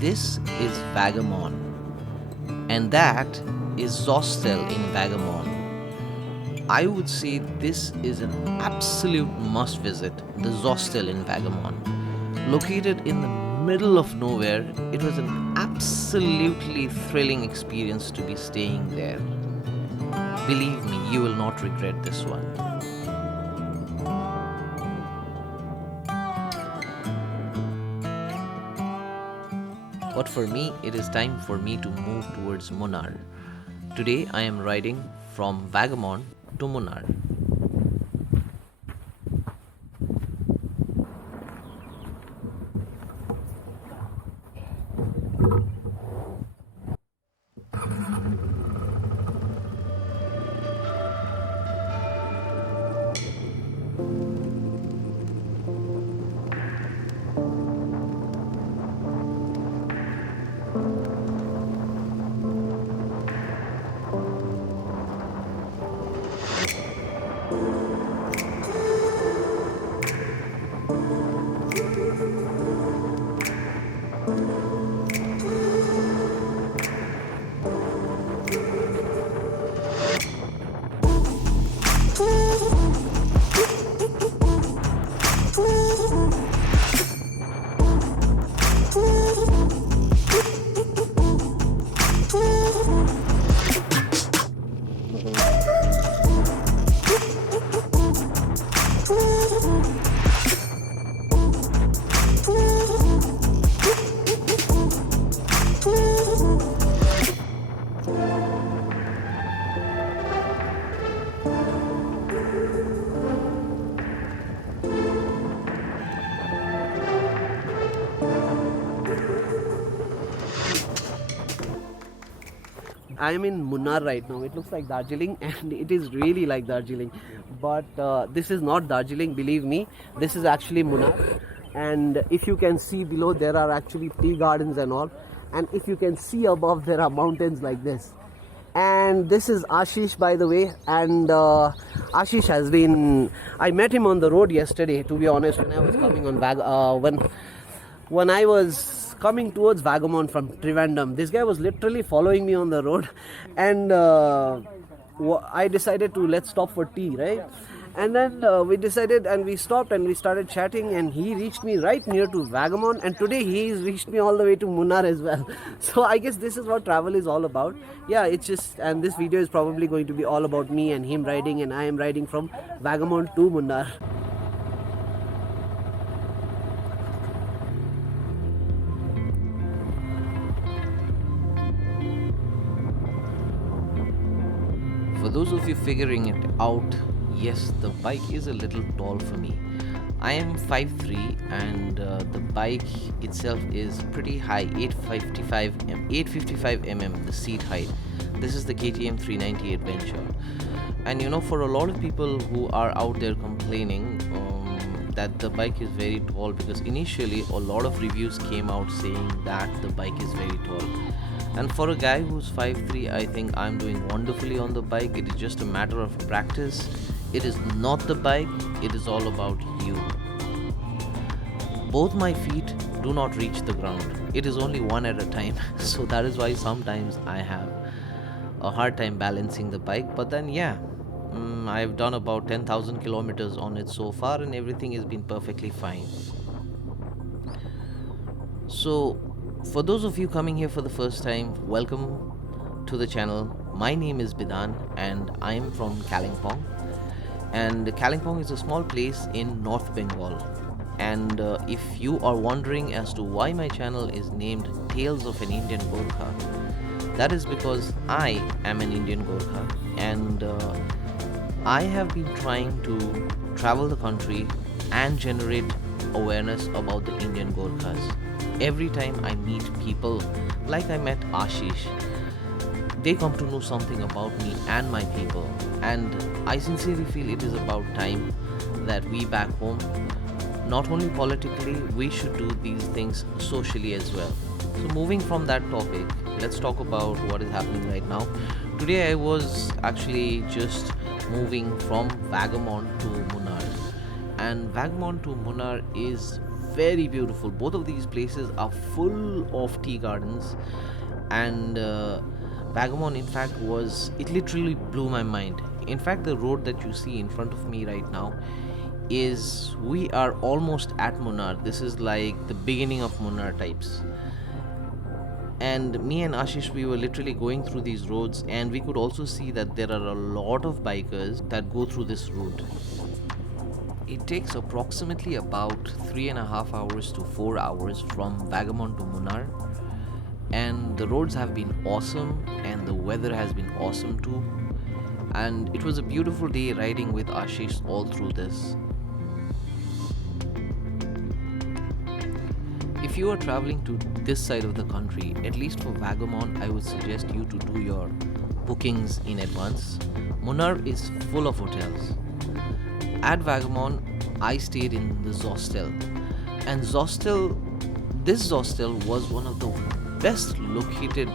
This is Vagamon, and that is Zostel in Vagamon. I would say this is an absolute must visit, the Zostel in Vagamon. Located in the middle of nowhere, it was an absolutely thrilling experience to be staying there. Believe me, you will not regret this one. But for me, it is time for me to move towards Munnar. Today, I am riding from Vagamon to Munnar. I am in Munnar right now. It looks like Darjeeling and it is really like Darjeeling. But this is not Darjeeling, believe me. This is actually Munnar. And if you can see below, there are actually tea gardens and all. And if you can see above, there are mountains like this. And this is Ashis, by the way. And Ashis has been... I met him on the road yesterday, to be honest, when I was coming on when I was coming towards Vagamon from Trivandrum. This guy was literally following me on the road, and I decided to let's stop for tea, right? And then we decided and we stopped and we started chatting, and he reached me right near to Vagamon, and today he's reached me all the way to Munnar as well. So I guess this is what travel is all about. Yeah, it's just, and this video is probably going to be all about me and him riding, and I am riding from Vagamon to Munnar. For those of you figuring it out, yes, the bike is a little tall for me. I am 5'3" and the bike itself is pretty high, 855 mm the seat height. This is the KTM 390 Adventure. And you know, for a lot of people who are out there complaining that the bike is very tall, because initially a lot of reviews came out saying that the bike is very tall. And for a guy who's 5'3", I think I'm doing wonderfully on the bike. It is just a matter of practice. It is not the bike, it is all about you. Both my feet do not reach the ground. It is only one at a time. So that is why sometimes I have a hard time balancing the bike. But then I've done about 10,000 kilometers on it so far, and everything has been perfectly fine. So for those of you coming here for the first time, welcome to the channel. My name is Bidan and I'm from Kalimpong. And Kalimpong is a small place in North Bengal. And if you are wondering as to why my channel is named Tales of an Indian Gorkha, that is because I am an Indian Gorkha, and I have been trying to travel the country and generate awareness about the Indian Gorkhas. Every time I meet people, like I met Ashis, they come to know something about me and my people, and I sincerely feel it is about time that we back home, not only politically, we should do these things socially as well. So moving from that topic, let's talk about what is happening right now. Today I was actually just moving from Vagamon to Munnar, and Vagamon to Munnar is very beautiful. Both of these places are full of tea gardens, and Vagamon, in fact, it literally blew my mind. In fact, the road that you see in front of me right now we are almost at Munnar. This is like the beginning of Munnar types. And me and Ashish, we were literally going through these roads, and we could also see that there are a lot of bikers that go through this route. It takes approximately about 3.5 hours to 4 hours from Vagamon to Munnar, and the roads have been awesome, and the weather has been awesome too. And it was a beautiful day riding with Ashish all through this. If you are traveling to this side of the country, at least for Vagamon, I would suggest you to do your bookings in advance. Munnar is full of hotels. At Vagamon, I stayed in the hostel, and this hostel was one of the best located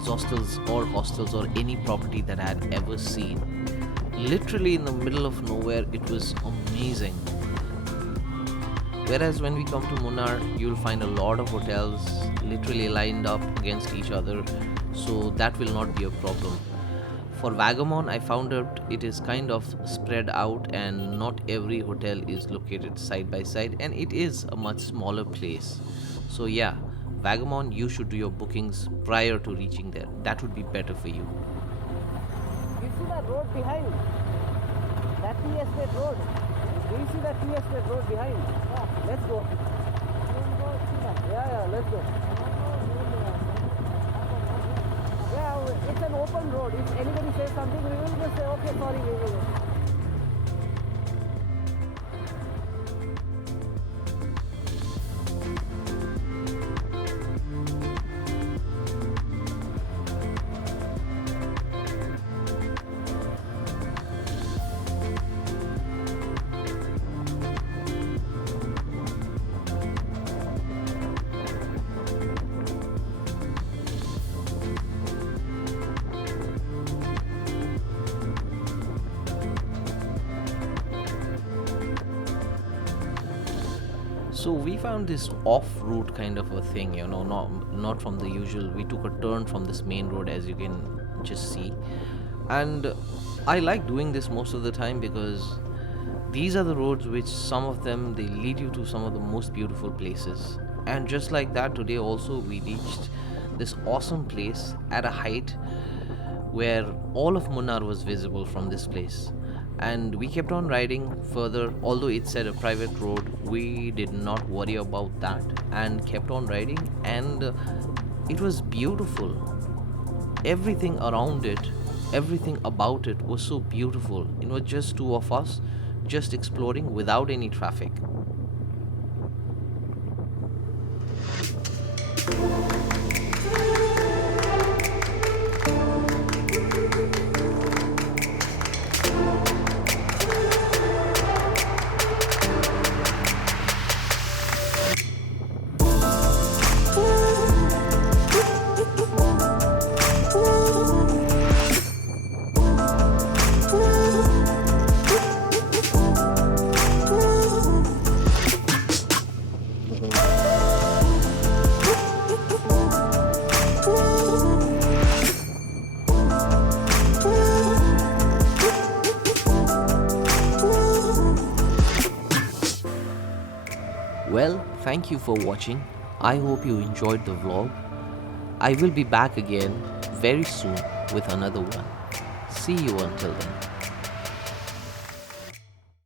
hostels or any property that I had ever seen. Literally in the middle of nowhere, it was amazing. Whereas when we come to Munnar, you'll find a lot of hotels literally lined up against each other, so that will not be a problem. For Vagamon, I found out it is kind of spread out, and not every hotel is located side by side, and it is a much smaller place. So yeah, Vagamon, you should do your bookings prior to reaching there. That would be better for you. You see that road behind? That tea estate road. Do you see that tea estate road behind? Yeah. Let's go. Yeah, let's go. Yeah, it's an open road. If anybody says something, we will just say, okay, sorry, we will go. So we found this off-route kind of a thing, not from the usual. We took a turn from this main road, as you can just see. And I like doing this most of the time because these are the roads which some of them, they lead you to some of the most beautiful places. And just like that, today also we reached this awesome place at a height where all of Munnar was visible from this place. And we kept on riding further. Although it said a private road, we did not worry about that and kept on riding, and it was beautiful. Everything around it, everything about it was so beautiful. It was just two of us just exploring without any traffic. Well, thank you for watching. I hope you enjoyed the vlog. I will be back again very soon with another one. See you until then.